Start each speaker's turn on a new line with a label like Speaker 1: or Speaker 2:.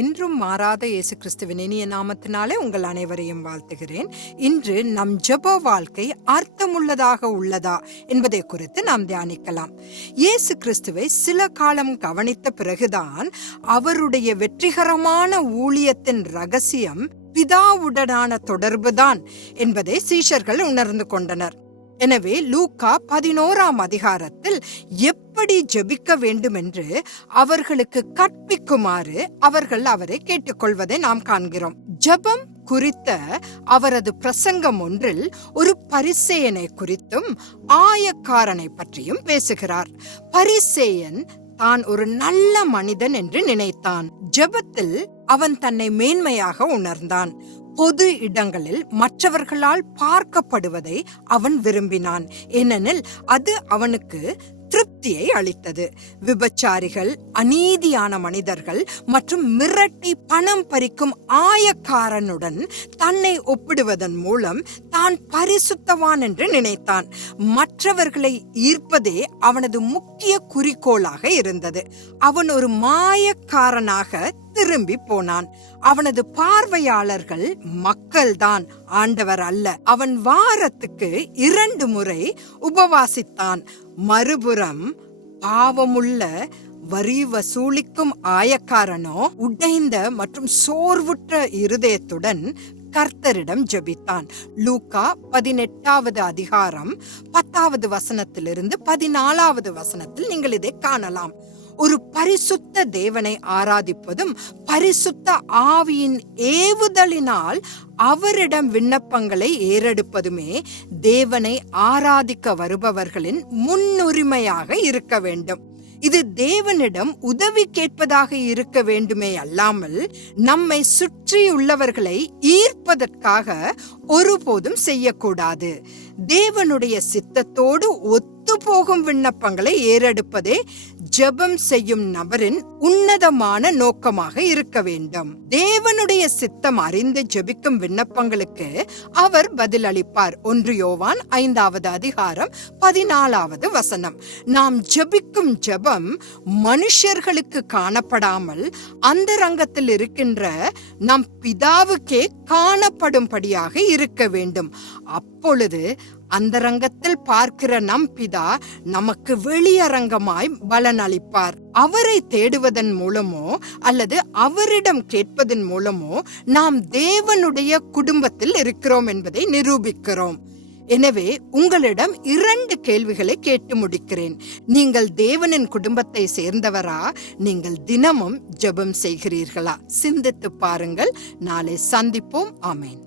Speaker 1: இன்றும் மாறாத இயேசு கிறிஸ்துவின் இனிய நாமத்தினாலே உங்கள் அனைவரையும் வாழ்த்துகிறேன். இன்று நம் ஜப வாழ்க்கை அர்த்தமுள்ளதாக உள்ளதா என்பதை குறித்து நாம் தியானிக்கலாம். இயேசு கிறிஸ்துவை சில காலம் கவனித்த பிறகுதான் அவருடைய வெற்றிகரமான ஊழியத்தின் ரகசியம் பிதாவுடனான தொடர்புதான் என்பதை சீஷர்கள் உணர்ந்து கொண்டனர். எனவே லூக்கா பதினோராம் அதிகாரத்தில் எப்படி ஜெபிக்க வேண்டும் என்று அவர்களுக்கு கற்பிக்குமாறு அவர்கள் அவரை கேட்டுக்கொள்வதை நாம் காண்கிறோம். ஜெபம் குறித்த அவரது பிரசங்கம் ஒன்றில் ஒரு பரிசேயனை குறித்தும் ஆயக்காரனை பற்றியும் பேசுகிறார். பரிசேயன் தான் ஒரு நல்ல மனிதன் என்று நினைத்தான். ஜெபத்தில் அவன் தன்னை மேன்மையாக உணர்ந்தான். பொது இடங்களில் மற்றவர்களால் பார்க்கப்படுவதை அவன் விரும்பினான். ஏனெனில் அது அவனுக்கு திருப்தியை அளித்தது. விபச்சாரிகள் அநீதியான மனிதர்கள் மற்றும் மிரட்டி பணம் பறிக்கும் ஆயக்காரனுடன் தன்னை ஒப்பிடுவதன் மூலம் தான் பரிசுத்தவான் என்று நினைத்தான். மற்றவர்களை ஈர்ப்பதே அவனது முக்கிய குறிக்கோளாக இருந்தது. அவன் ஒரு மாயக்காரனாக திரும்பி போனான். அவனது பார்வையாளர்கள் மக்கள்தான். ஆண்டவர் அல்ல. அவன் வாரத்துக்கு இரண்டு முறை உபவாசித்தான். மறுபுறம் பாவமுள்ள வரி வசூலிக்கும் ஆயக்காரனோ உடைந்த மற்றும் சோர்வுற்ற இருதயத்துடன் கர்த்தரிடம் ஜெபித்தான். லூக்கா பதினெட்டாவது அதிகாரம் பத்தாவது வசனத்திலிருந்து பதினாலாவது வசனத்தில் நீங்கள் இதை காணலாம். ஒரு பரிசுத்த தேவனை ஆராதிப்பதும் பரிசுத்த ஆவியின் ஏவுதலினால் அவரிடம் விண்ணப்பங்களை ஏறெடுப்பதுமே தேவனை ஆராதிக்க வருபவர்களின் முன்னுரிமையாக இருக்க வேண்டும். இது தேவனிடம் உதவி கேட்பதாக இருக்க வேண்டுமே அல்லாமல் நம்மை சுற்றியுள்ளவர்களை ஈர்ப்பதற்காக ஒருபோதும் செய்யக்கூடாது. தேவனுடைய சித்தத்தோடு ஒத்து போகும் விண்ணப்பங்களை ஏறெடுப்பதே ஜெபம் செய்யும் நபரின் உன்னதமான நோக்கமாக இருக்க வேண்டும். தேவனுடைய சித்தம் அறிந்து ஜெபிக்கும் விண்ணப்பங்களுக்கு அவர் பதிலளிப்பார். ஒன்று யோவான் ஐந்தாவது அதிகாரம் பதினாலாவது வசனம். நாம் ஜெபிக்கும் ஜெபம் மனுஷர்களுக்கு காணப்படாமல் அந்த ரங்கத்தில் இருக்கின்ற நம் பிதாவுக்கே காணப்படும்படியாக இருக்க வேண்டும். அப்பொழுது அந்தரங்கத்தில் பார்க்கிற நம் பிதா நமக்கு வெளியரங்கமாய் பலன் அளிப்பார் அவரை தேடுவதன் மூலமோ அல்லது அவரிடம் கேட்பதன் மூலமோ நாம் தேவனுடைய குடும்பத்தில் இருக்கிறோம் என்பதை நிரூபிக்கிறோம். எனவே உங்களிடம் இரண்டு கேள்விகளை கேட்டு முடிக்கிறேன். நீங்கள் தேவனின் குடும்பத்தை சேர்ந்தவரா? நீங்கள் தினமும் ஜெபம் செய்கிறீர்களா? சிந்தித்து பாருங்கள். நாளை சந்திப்போம். ஆமேன்.